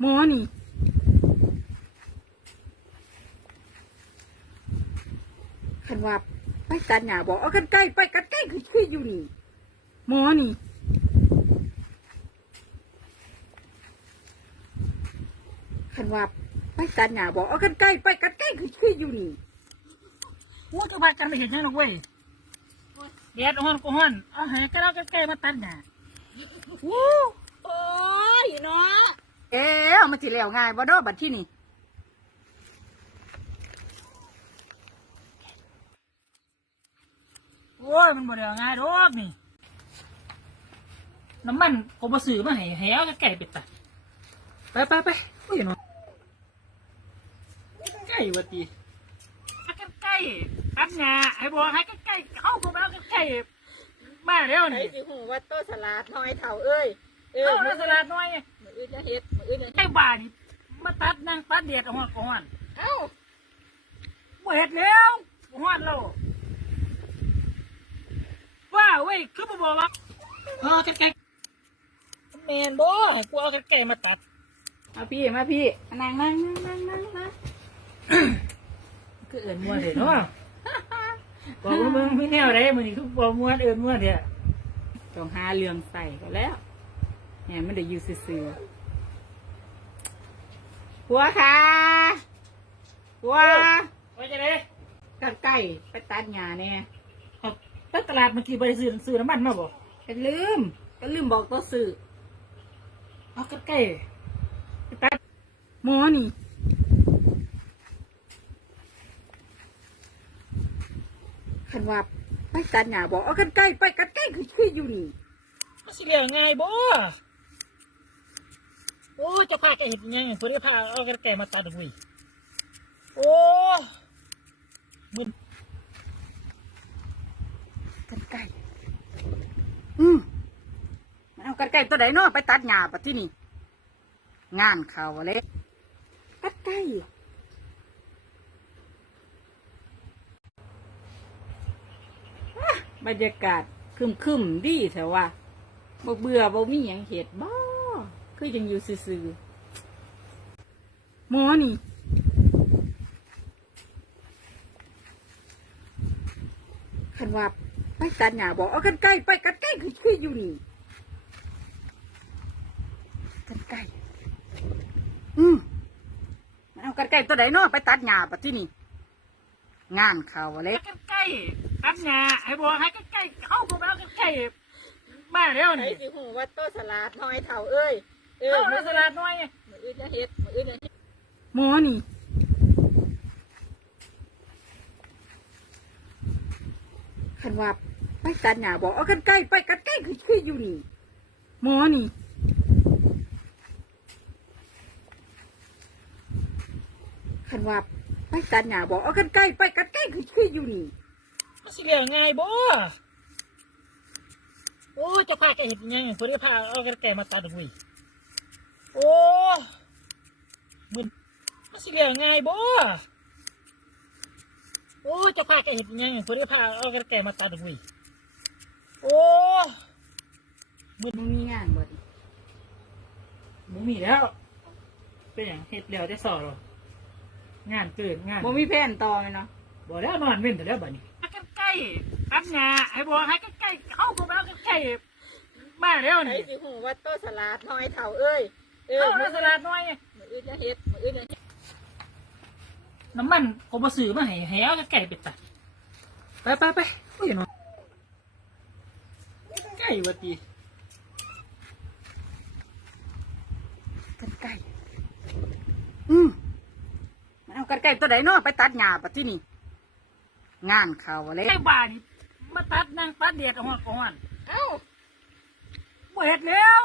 หมอนี่คันว่าไปตัดหญ้าบอกเอากันใกล้ไปกันใกล้คือคืออยู่นี่หมอนี่คันว่าไปตัดหญ้าบอกเอากันใกล้ไปกันใกล้คือคืออยู่นี่ว่าก็พากันไม่เห็นยังหรอกเว้ยแดดฮ้อนก็ฮ้อนเอาให้ก็เราใกล้ๆมาตัดหน่ะวู้โอ้ยเนาะ เอ๊ะมันสิแล้วง่ายบ่ดอบัดที่นี่โอ้ยมันบ่ได้ง่ายดอกนี่น้ำมันก็บ่ซื้อมาให้ให้เอาใกล้ๆไปตัดไปไปไปโอ้ยเนาะใกล้ว่าติใกล้ๆตัดหน้าให้บอกให้ใกล้ๆเข้าก็มาเอาใกล้ๆมาแล้วไอ้นี่สิหูว่าโตสลัดน้อยเท่าเอ้ยเออเข้ามืในอสลัดน้อย อื่นจะเฮ็ดมืออื่นจะเฮ็ดไอ้บ้านี่มาตัดนั่งตัดเดียกกับฮ้อนก็ฮ้อนเอ้าบ่เฮ็ดแล้วฮ้อนแล้วว่าเว้ยคือบ่บอกว่าเออใกล้ๆแม่นบ่ให้กูเอาใกล้ๆมาตัดมาพี่มาพี่นั่งนั่งนั่งนั่งนั่งนั่งคือเอิ้นม่วนเด้เนาะบอกว่ามึงมีแนวใดมื้อนี้คือบ่ม่วนเอิ้นม่วนเด้ต้องหาเรื่องใส่ก็แล้ว แหมมันได้อยู่ซื่อๆหัวค่ะหัวว่าจะได้กันใกล้ไปตัดหญ้าเนี่ยเอาไปตลาดเมื่อกี้บ่ได้ซื้อซื้อน้ำมันมาบ่ก็ลืมก็ลืมบอกตัวสื่อเอาใกล้ๆไปตัดหมอนี่คันว่าไปตัดหญ้าบอกเอากันใกล้ไปกันใกล้คือคืออยู่นี่มันสิเลี้ยงง่ายบ่ โอ้เจะพาแกเฮ็ดอิหยังผู้ใดพาเอาใกล้ๆมาตัดอุ้ยโอ้มึนกันไก่อืมมันเอากันไก่ตัวไหนเนาะไปตัดหญ้าปะที่นี่ งานเขาเลยกันไก่อะบรรยากาศคึมคึมๆดีแต่ว่าบ่เบื่อบ่มีหยังเห็ดบ่ คือยังอยู่ซื่อๆหมอนี่คันว่าไปตัดหญ้าบอกเอากันใกล้ไปกันใกล้คือคืออยู่นี่กันไก่อืมมันเอากันไก่ตัวไหนเนาะไปตัดหญ้าปะที่นี่งานเขาเลยใกล้ๆตัดหน้าให้บอกให้ใกล้ๆเข้าก็มาเอาใกล้ๆมาแล้วไอ้นี่สิหูว่าโตสลัดน้อยเท่าเอ้ย เออเข้าในมือสลัดน้อยอื่นจะเฮ็ดมืออื่นจะเฮ็ดหมอนี่คันว่าไปตัดหญ้าบอกเอากันใกล้ไปกันใกล้คือคืออยู่นี่หมอนี่คันว่าไปตัดหญ้าบอกเอากันใกล้ไปกันใกล้คือคืออยู่นี่มันสิเลี้ยงง่ายบ่โอ้เจะพาแกเฮ็ดอิหยังผู้ใดพาเอาใกล้ๆมาตัดอุ้ย โอ้มึนมันสิเลี้ยงง่ายบ่โอ้เจะพาแกเฮ็ดอิหยังผู้ใดพาเอาใกล้ๆมาตัดอุ้ยโอ้มึงมีงานบ่ดิบ่มีแล้ว เป็นหยังเฮ็ดแล้วได้สอหรองานเกินงานบ่มีแผนต่อไหมเนาะบ่แล้วนอนเว้นแต่แล้วบัดนี้ใกล้ๆตัดหญ้าให้บอกให้ใกล้ๆเข้าก็มาเอาใกล้ๆมาแล้วไอ้นี่สิหูว่าโตสลัดน้อยเท่าเอ้ย เออเข้าในมือสลัดน้อยมืออื่นจะเฮ็ดมืออื่นจะเฮ็ดน้ำมันก็บ่ซื้อมาให้ให้เอาใกล้ๆไปตัดไปไปไปโอ้ยเนาะใกล้ว่าติกันไก่อืมมันเอากันไก่ตัวไหนเนาะไปตัดหญ้าปะที่นี่งานเขาเลยไอ้บ้านี่มาตัดนั่งตัดเดียกกับฮ้อนก็ฮ้อนเอ้าบ่เฮ็ดแล้ว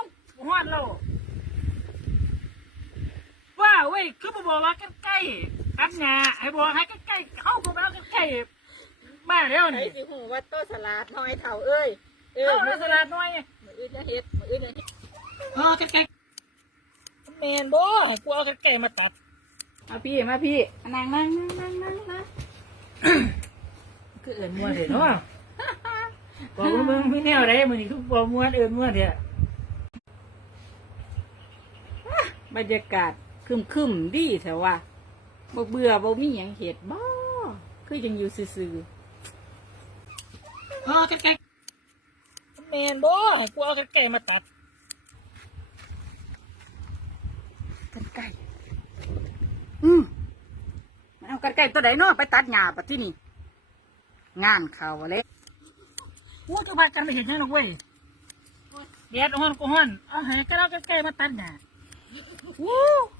ฮ้อนแล้วว่าเว้ ยคือบ่บอกว่าใกล้ๆตัดหญ้าให้บอกให้ใกล้ๆเข้าก็มาเอาใกล้ๆมาแล้วไอ้นี่สิหูว่าโตสลัดน้อยเท่าเอ้ยเออเข้าในมือสลัดน้อยมืออื่นจะเฮ็ดมืออื่นจะเฮ็ดเออใกล้ๆแม่นบ่ให้กูเอาใกล้ๆมาตัดมาพี่มาพี่นั่งนั่งนั่งนั่งนั่งนั่งคือเอินม่วนเด้เนาะบอกว่ามึงมีแนวใดมื้อนี้คือบ่ม่วนเอินม่วนเด้บบรรยากาศ ครึมครึมๆดีแต่ว่าบ่เบื่อบ่มีหยังเห็ดบ่คือยังอยู่ซื่อเอากันไก่แมนบ่ให้กูเอากันไก่มาตัดๆกันไก่อืมมันเอากันไก่ตัวไหนเนาะไปตัดหญ้าปะที่นี่ งานเขาเลยกูจะพากันไปเห็นยังหรอกเว้ยแดดฮ้อนกูฮ้อนเอาให้กันเอากันไก่มาตัดหน่ะวู้โอ้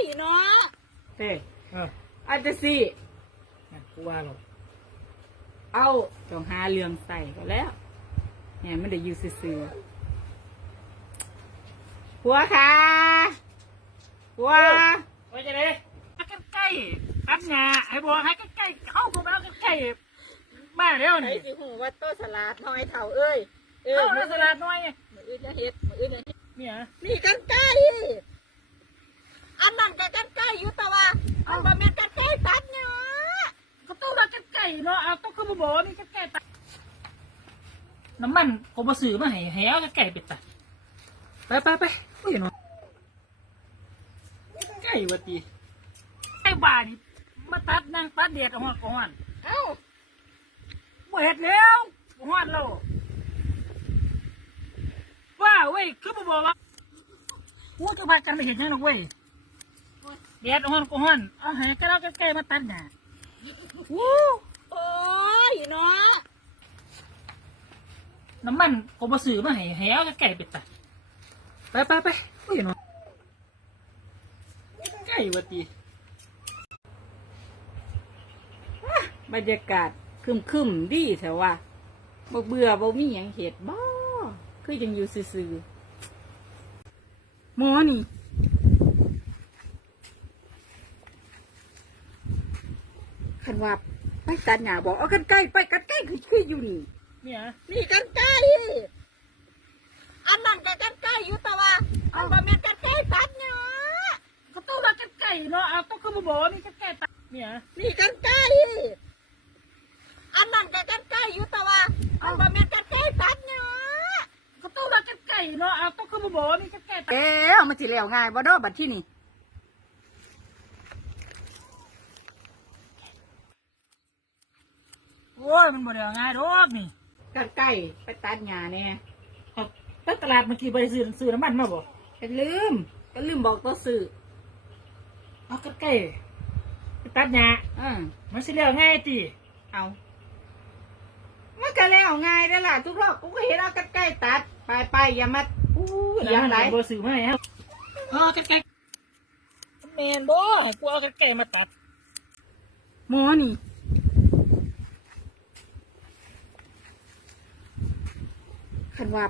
ยเนาะเต้เอออาจจะสินั่นกูว่าหรอกเอาต้องหาเรื่องใส่ก็แล้วเนี่ยมันได้อยู่ซื่อๆหัวค่ะหัวไว้จะได้เอากันไก่ตัดหน่ะให้บอกให้กันไก่เข้ากูไปเอากันไก่มาแล้วใครนี่สิหูว่าโตสลัดน้อยเถ่าเอ้ยเอ้ยเข้ามืในอสลัดหน่อยอื่นจะเฮ็ดมืออื่นจะเฮ็ดเนี่ยนี่กันไก่ อันนั้นก็กันไก่อยู่แต่ว่าอันบ่แม่นกันไก่ตัดเนาะก็ต้องรักกันไก่เนาะเอาต้องคือมาบอกว่ามีกันไก่ตัดน้ำมันผมมาซื้อมาให้ให้เอากันไก่ไปตัดไปไปไปอุ้ยเนาะไก่วัตีไก่บ้านี่มาตัดนางตัดเดียดกับหัวกับหันเอ้าบ่เห็ดแล้วกับหันแล้วว่าเว้ยคือมาบอกว่ากูจะพากันไปเห็นยังหรอกเว้ย เดียดกับหันกับหันเอาให้กันเอากันไก่มาตัดน่ะวู้โอ้ยเนาะน้ำมันผมมาซื้อมาให้ให้เอาไก่ไปตัดไปไปไปอุ้ยเนาะไก่วัตีบรรยากาศครึมครึมๆดีแต่ว่าบ่เบื่อบ่มีหยังเห็ดบ่คือยังอยู่ซื่อๆหมอนี่ คันว่าไปตัดหญ้าบอกเอากันไกลไปกันไกลคือคืออยู่นี่เนี่ยนี่กันไก่อันนั้นก็กันไก่อยู่แต่ว่าอันบ่แม่นกันไก่ตัดเนาะก็ต้องรักกันไก่เนาะเอาต้องคือมาบอกว่ามีกันไก่ตัดเนี่ยนี่กันไก่อันนั้นก็กันไก่อยู่แต่ว่าอันบ่แม่นกันไก่ตัดเนาะก็ต้องรักกันไก่เนาะเอาต้องคือมาบอกว่ามีกันไก่ตัดเอ๊ะมันสิแล้วง่ายบ่ดอกบัดที่นี่ โอ้ย มันบ่ได้ง่ายดอกนี่กันไกลไปตัดหญ้าแน่เอาไปตลาดเมื่อกี้ไปซื้อซื้อน้ำมันมาบ่ก็ลืม ก็ลืมบอกตัวซื้อเอากันไก่ไปตัดหญ้าอือมันสิแล้วง่ายติเอามันก็แล้วง่ายได้อล่ะทุกรอบกูก็เห็นเอากันไกลตัดไปไปอย่ามาอู้ยอยัย่างงไรไรบ่ซื้อมาให้ครับเอากันไก่แม่นบ่ให้กูเอากันไก่มาตัดหมอนี่ คันว่า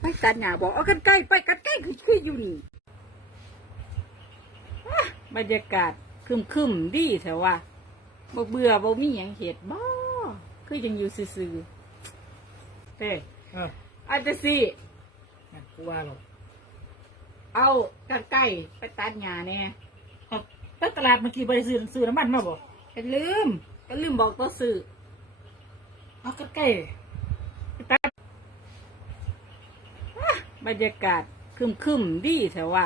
ไปตัดหญ้าบอกเอากันไกลไปกันไกลคือคืออยู่นี่อะบรรยากาศครึมครึมๆดีแต่ว่าบ่เบื่อบ่มีหยังเห็ดบ่คือยังอยู่ซื่อๆเต้เอออาจจะสินั่นกูว่าหรอกเอากันไกลไปตัดหญ้าแน่เอาไปตลาดเมื่อกี้ไปซื้อซื้อน้ำมันมาบ่ก็ลืมก็ลืมบอกตัวซื้อเอากันไก่ไปตัด บรรยากาศครึมครึมๆดีแต่ว่า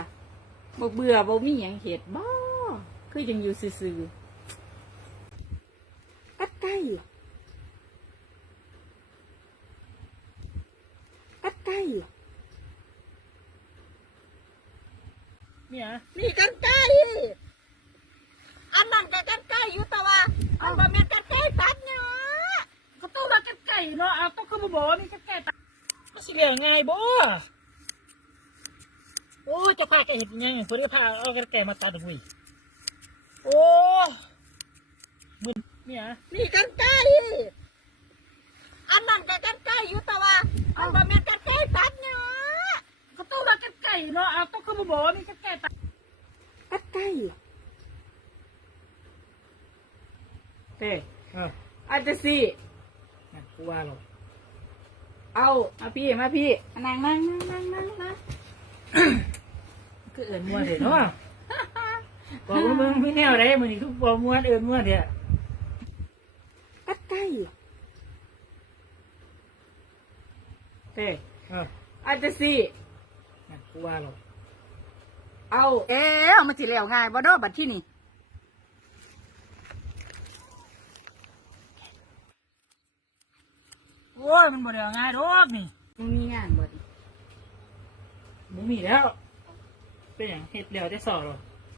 บ่เบื่อบ่มีหยังเห็ดบ่คือยังอยู่ซื่อๆกัดไก่กัดไก่เนี่ยนี่กันไก่อันนั้นก็กันไก่อยู่แต่ว่าอันบ่แม่นกันไก่ตัดเนาะก็ต้องรักกันไก่เนาะเอาต้องคือมาบอกว่ามีกันไก่ตัดมันสิเรียกง่ายบ่ โอ้เจะพาแกเห็นยังไงคนที่พาเอากันไก่มาตัดหุยโอ้มึนเนี่ยนี่กันไก่อันนั้นก็กันไก่อยู่แต่ว่าอันบ่แม่นกันไก่ตัดเนาะก็ต้องรักกันไก่เนาะเอาต้องคือมาบอกว่ามีกันไก่ตัดกัดไก่เต้เอออาจจะสินั่นกูว่าหรอกเอามาพี่มาพี่นั่งนั่งนั่งนั่งนั่งนั่ง คือเอิญมวนเลยเนาะบอกว่ามึงไม่แน่วไรมันนี่ทุกบอกมวนเอิญมวนเถอะอัดไต้เต้อัดจะสี่กูว่าหรอกเอาเอ๊ะมันสิแล้วง่ายบ่ดอบัดที่นี่โอ้ยมันบ่ได้ง่ายดอกนี่มึงมีงานบ่ดิมึงมีแล้ว เป็นอย่างเห็ดเดียวได้สอบหรอ